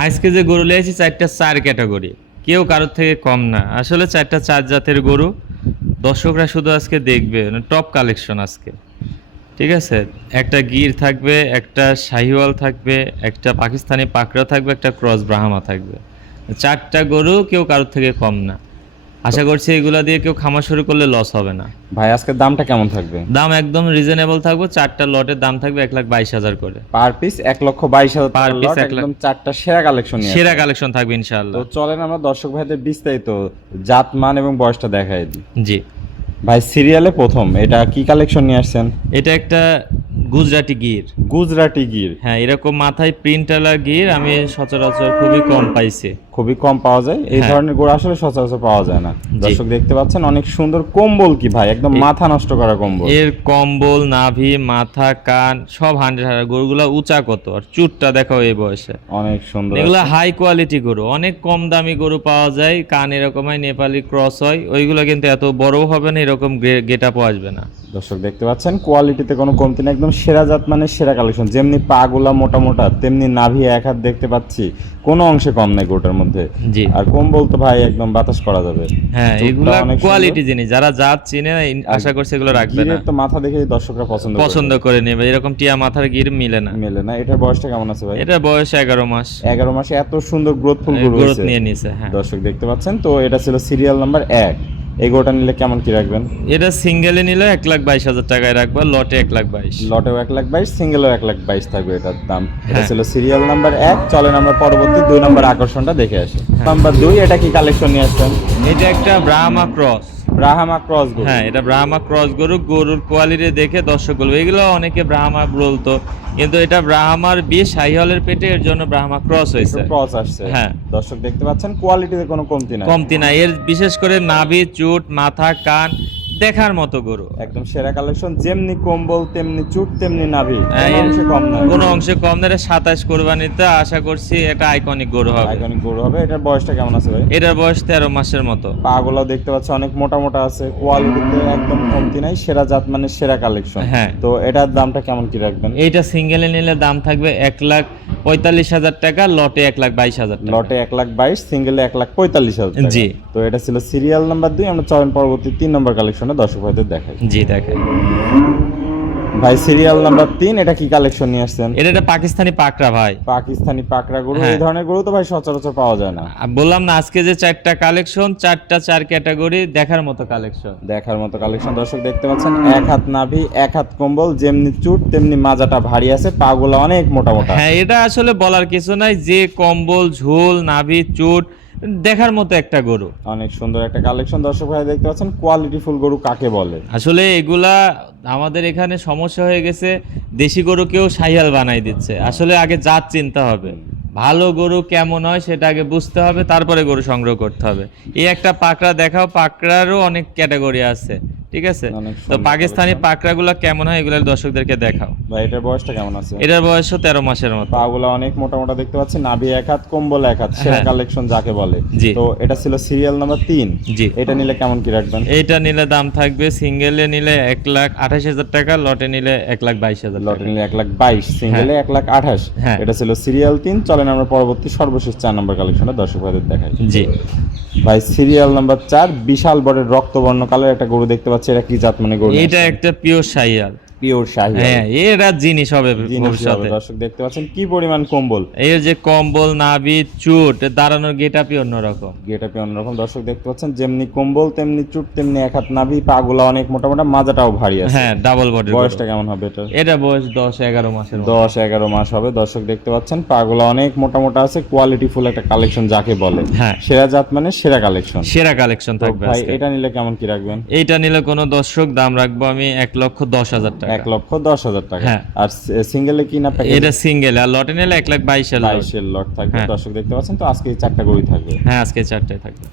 আজকে যে গরু লিয়েছি চারটা চার ক্যাটাগরি, কেউ কারোর থেকে কম না। আসলে চারটা চার জাতের গরু, দর্শকরা শুধু আজকে দেখবে, টপ কালেকশন আজকে। ঠিক আছে, একটা গির থাকবে, একটা শাহিওয়াল থাকবে, একটা পাকিস্তানি পাকড়া থাকবে, একটা ক্রস ব্রাহ্মা থাকবে। চারটা গরু কেউ কারোর থেকে কম না। আশা করছি এগুলা দিয়ে কেউ খামার শুরু করলে লস হবে না। ভাই আজকের দামটা কেমন থাকবে? দাম একদম রিজনেবল থাকবে। চারটা লটের দাম থাকবে 1,22,000 করে পার পিস 1,22,000 পার পিস। লট, একদম চারটা সেরা কালেকশন নিয়ে সেরা আসছে। কালেকশন থাকবে তো ইনশাআল্লাহ। চলেন আমরা দর্শক ভাইদের বিস্তারিত জাত মান এবং বয়সটা দেখাই দিই। জি, ভাই সিরিয়ালে প্রথম এটা কি কালেকশন নিয়ে আসছেন? এটা একটা গুজরাটি গির। গুজরাটি গির। হ্যাঁ, এরকম মাথায় প্রিন্টওয়ালা গির আমি সচরাচর খুবই কম পাইছি। খুবই কম পাওয়া যায় এই হ্যাঁ। ধরনের গরু, আসলে সচরাচর পাওয়া যায় না। দর্শক দেখতে পাচ্ছেন অনেক সুন্দর কম্বল, কি ভাই একদম মাথা নষ্ট করা কম্বল। এর কম্বল, নাভি, মাথা, কান সব 100। গরুগুলা উঁচা কত, আর চুটটা দেখাও এই বয়সে। অনেক সুন্দর। এগুলা হাই কোয়ালিটি গরু, অনেক কম দামি গরু পাওয়া যায়। কান এরকম হয়, নেপালি ক্রস হয়, ওইগুলো কিন্তু এত বড় হবে না, এরকম গেট আপও আসবে না। দর্শক দেখতে পাচ্ছেন কোয়ালিটিতে কোনো কমতি না, একদম সেরা জাত মানে সেরা কালেকশন। যেমনি পা গুলা মোটা মোটা, তেমনি নাভি এক হাত দেখতে পাচ্ছি, কোনো অংশে কম নাই গোটার মধ্যে। জি, আর কম্বল তো ভাই একদম বাতাস করা যাবে। হ্যাঁ, চুটটা এগুলা অনেক কোয়ালিটি সুন্দর। জিনিস, যারা জাত চিনে আশা করছে এগুলো রাখবে না, গিরের তো মাথা দেখে দর্শকরা পছন্দ করে নেবে। এরকম টিয়া মাথার গির মিলে না। মেলে না। এটার বয়সটা কেমন আছে ভাই? এটা বয়স 11 মাস। 11 মাসে এত সুন্দর গ্রোথফুল গরু গ্রোথ হয়েছে। নিয়ে নিছে। হ্যাঁ, দর্শক দেখতে পাচ্ছেন, তো এটা ছিল সিরিয়াল নাম্বার 1। এই গরুটা নিলে কেমন কি রাখবেন? এটা সিঙ্গেলে নিলে 1,22,000 টাকায় রাখবো, লটে 1,22,000। লটেও 1,22,000, সিঙ্গেলও 1,22,000 থাকবে এটার দাম। এটা হ্যাঁ। ছিল সিরিয়াল নাম্বার 1। চলেন আমরা পরবর্তী 2 নম্বর আকর্ষণটা দেখে আসি। নাম্বার 2, এটা কি কালেকশন নিয়ে আসছেন? এটা একটা ব্রাহ্মা ক্রস। ব্রাহ্মা ক্রস গরু। হ্যাঁ, এটা ব্রাহ্মা ক্রস গরু। গরুর কোয়ালিটি দেখে দর্শক বলবে, এগুলো অনেকে ব্রাহ্মা বলতো, কিন্তু এটা ব্রাহ্মার বিয়ে শাহিওয়ালের পেটে, এর জন্য ব্রাহ্মা ক্রস হয়েছে। ক্রস আসছে। হ্যাঁ। দর্শক দেখতে পাচ্ছেন কোয়ালিটিতে কোনো কমতি নাই। কমতি নাই এর, বিশেষ করে নাভি, চুট, মাথা, কান দেখার মতো গরু। একদম সেরা কালেকশন। যেমনি কম্বল তেমনি চুট তেমনি নাভি, হ্যাঁ, কোনো অংশে কম নাই। কোনো অংশে কম না। 27 কোরবানিতে আশা করছি এটা আইকনিক গরু হবে। আইকনিক গরু হবে। এটার বয়সটা কেমন আছে ভাই? এটার বয়স 13 মাসের মতো। পা গুলো দেখতে পাচ্ছ অনেক মোটা মোটা আছে, কোয়ালিটিতে একদম কমতি নাই, সেরা জাত মানে সেরা কালেকশন। হ্যাঁ। তো এটার দামটা কেমন কি রাখবেন? এইটা সিঙ্গেলে নিলে দাম থাকবে 1,45,000 টাকা, লটে 1,22,000 টাকা। লটে 1,22,000, সিঙ্গেলে 1,45,000 টাকা। জি। তো এটা ছিল সিরিয়াল নাম্বার 2। আমরা চলেন পরবর্তী 3 নম্বর কালেকশনে দর্শক ভাইদের দেখাই। জি, দেখেন। ভাই সিরিয়াল নাম্বার 3, এটা কি কালেকশন নিয়ে আসছেন? এটা একটা পাকিস্তানি পাকড়া ভাই। পাকিস্তানি পাকড়া গরু। হ্যাঁ। এই ধরনের গরু তো ভাই সচরাচর পাওয়া যায় না। বললাম না, আজকে যে চারটা কালেকশন, চারটা চার ক্যাটাগরি দেখার মতো কালেকশন। দেখার মতো কালেকশন। দর্শক দেখতে পাচ্ছেন এক হাত নাভি, এক হাত কম্বল, যেমনি চুট তেমনি মাজাটা ভারী আছে, পা গুলা অনেক মোটা মোটা। হ্যাঁ, এটা আসলে বলার কিছু নাই, যে কম্বল, ঝোল, নাভি, চুট দেখার মতো একটা গরু। অনেক সুন্দর একটা কালেকশন। দর্শক ভাই দেখতে পাচ্ছেন কোয়ালিটিফুল গরু কাকে বলে। আসলে এগুলা আমাদের এখানে সমস্যা হয়ে গেছে, দেশি গরুকেও শাহিয়াল বানাই দিচ্ছে। আসলে আগে জাত চিনতে হবে, ভালো গরু কেমন হয় সেটা আগে বুঝতে হবে, তারপরে গরু সংগ্রহ করতে হবে। এই একটা পাকড়া দেখাও, পাকড়ারও অনেক ক্যাটাগরি আছে। ঠিক আছে, অনেক তো সুন্দর পাকিস্তানি collection। পাকড়াগুলো কেমন হয় এগুলো দর্শকদেরকে দেখাও। ভাই এটার বয়সটা কেমন আছে? এটার বয়সও 13 মাসের মতো। পা গুলা অনেক মোটা মোটা দেখতে পাচ্ছি, নাভি এক হাত, কম্বল এক হাত, সেরা হ্যাঁ। কালেকশন যাকে বলে। জি। তো এটা ছিল সিরিয়াল নাম্বার 3। জি। এটা নিলে কেমন কি রাখবেন? এইটা নিলে দাম থাকবে সিঙ্গেলে নিলে 1,28,000 টাকা, লটে নিলে 1,22,000 লটে টাকা। নিলে 1,22,000, সিঙ্গেলে 1,28,000। হ্যাঁ। এটা ছিল সিরিয়াল 3। চলেন আমরা পরবর্তী সর্বশেষ 4 নম্বর কালেকশনে দর্শক ভাইদের দেখাই। জি, ভাই সিরিয়াল নাম্বার 4, বিশাল বড়ের রক্তবর্ণ কালার একটা গরু দেখতে পাচ্ছি। এটা কি জাত মানে গরু? এটা একটা পিওর শাহিয়াল। পিওর শাহী। হ্যাঁ, এরা জিনিস হবে ভবিষ্যতে। দর্শক দেখতে পাচ্ছেন কি পরিমাণ কম্বল। এর যে কম্বল, নাভি, চুট, দাঁড়ানোর গেটআপই অন্যরকম। গেটআপে অন্যরকম। দর্শক দেখতে পাচ্ছেন যেমনি কম্বল তেমনি চুট তেমনি এক হাত নাভি, পা গুলা অনেক মোটা মোটা, মাজাটাও ভারী আছে। হ্যাঁ, ডাবল বডি। বয়সটা কেমন হবে এটা? এটা বয়স 10-11 মাসের মতো। 10-11 মাস হবে। দর্শক দেখতে পাচ্ছেন পা গুলা অনেক মোটা মোটা আছে, কোয়ালিটিফুল একটা কালেকশন যাকে বলে। হ্যাঁ, সেরা জাত মানে সেরা কালেকশন। সেরা কালেকশন তো থাকবে ভাই আজকে। এটা নিলে কেমন কি রাখবেন? এইটা নিলে কোনো দর্শক দাম রাখবো আমি 1,10,000 টাকা। 1,10,000 টাকা। হ্যাঁ। আর সিঙ্গেলে কি না প্যাকেজ? এটা সিঙ্গেল, আর লটে নিলে 1,22,000। 22,000 লট থাকবে। হ্যাঁ। দর্শক দেখতে পাচ্ছেন, তো আজকে এই 4টা গরুই থাকবে। হ্যাঁ, আজকে 4টায় থাকবে।